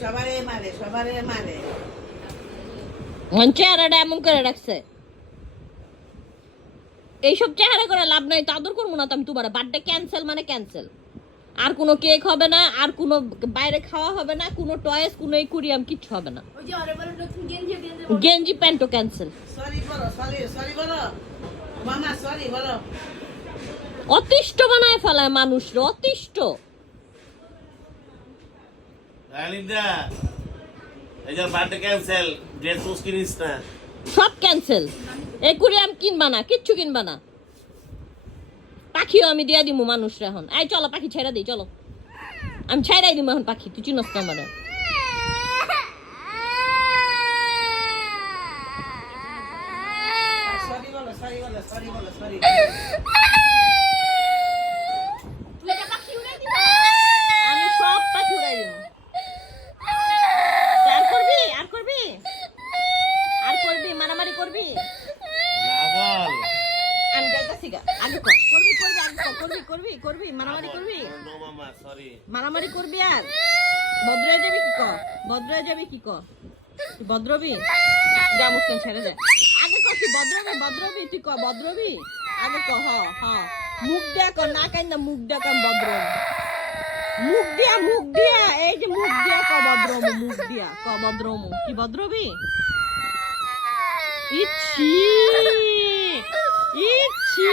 সবারে মারে চেহারাটা এমন করে রাখছে। এইসব চেহারা করে লাভ নাই, তো আদর করবো না তো আমি তোমার। বার্থডে ক্যান্সেল মানে ক্যান্সেল। আর কোনো কেক হবে না, আর কোনো বাইরে খাওয়া হবে না, কোনো টয়েস, কোনো একুরিয়াম কিচ্ছু হবে না। গেঞ্জি প্যান্টও ক্যান্সেল। অতিষ্ঠ বানায় ফেলায় মানুষ, অতিষ্ঠ। সব ক্যান্সেল। একুরিয়াম কিনবা না, কিচ্ছু কিনবা না। পাখিও আমি দিয়ে দিব মানুষরা এখন। এই চলো পাখি ছেড়ে দিই, চলো আমি ছেড়াই দিব এখন পাখি। তুই চিনস না মানে আমি সব পাখি উড়াই দিব। আর করবি, আর করবি, আর করবি, মারামারি করবি। আমি যাইতাছি গা। আগে কর, করবি করবি, আগে কর, করবি করবি করবি, মারামারি করবি, মারামারি করবি। আর ভদ্র হয়ে যাবি কি কর, ভদ্র হয়ে যাবি কি কর, তুই ভদ্রবি। যা মুখটা ছেড়ে দে। আগে কর তুই ভদ্রবি, ভদ্রবি তুই কর, ভদ্রবি আগে কর। হ হ মুখ দিয়া কর, না কাইন্দা মুখ দিয়া কর ভদ্র। মুখ দিয়া, মুখ দিয়া, এই যে মুখ দিয়া কর ভদ্রম, মুখ দিয়া কর ভদ্রম। কি ভদ্রবি? ইচ্ছি ইচ্ছি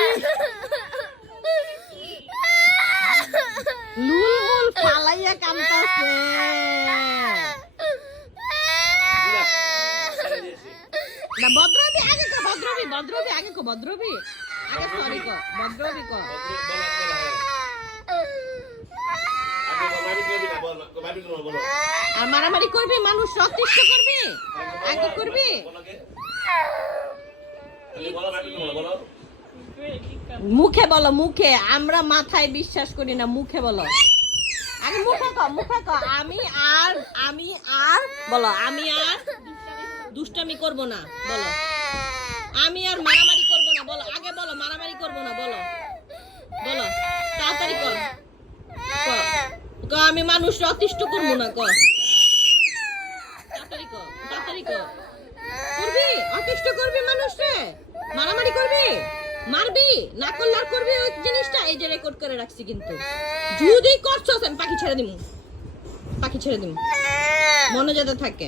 লুল ফালাইয়া কামতাছে। না ভদ্রবি আগে কর, ভদ্রবি, ভদ্রবি আগে কর, ভদ্রবি আগে, সরি কর, ভদ্রবি কর। আর মারামারি করবি, মানুষ অতিষ্ঠ করবি, আগে করবি। মুখে বলো, মুখে। আমরা মাথায় বিশ্বাস করি না, মুখে বলো। আগে মুখে কর, মুখে কর। আমি আর বলো, আমি আর দুষ্টামি করব না বলো। আমি আর মারামারি করব না বলো। আগে বলো, মারামারি করব না বলো, বলো তাড়াতাড়ি কর। আমি মানুষ অতিষ্ঠ করবো না, কর তাড়াতাড়ি কর, তাড়াতাড়ি কর। করবি, অতিষ্ঠ করবি মানুষরে, মারামারি করবি, মারবি, না করলে আর করবি ওই জিনিসটা। এই যে রেকর্ড করে রাখছি, কিন্তু যদি করছস আমি পাখি ছেড়ে দিমু, পাখি ছেড়ে দিমু, মনে যাতে থাকে।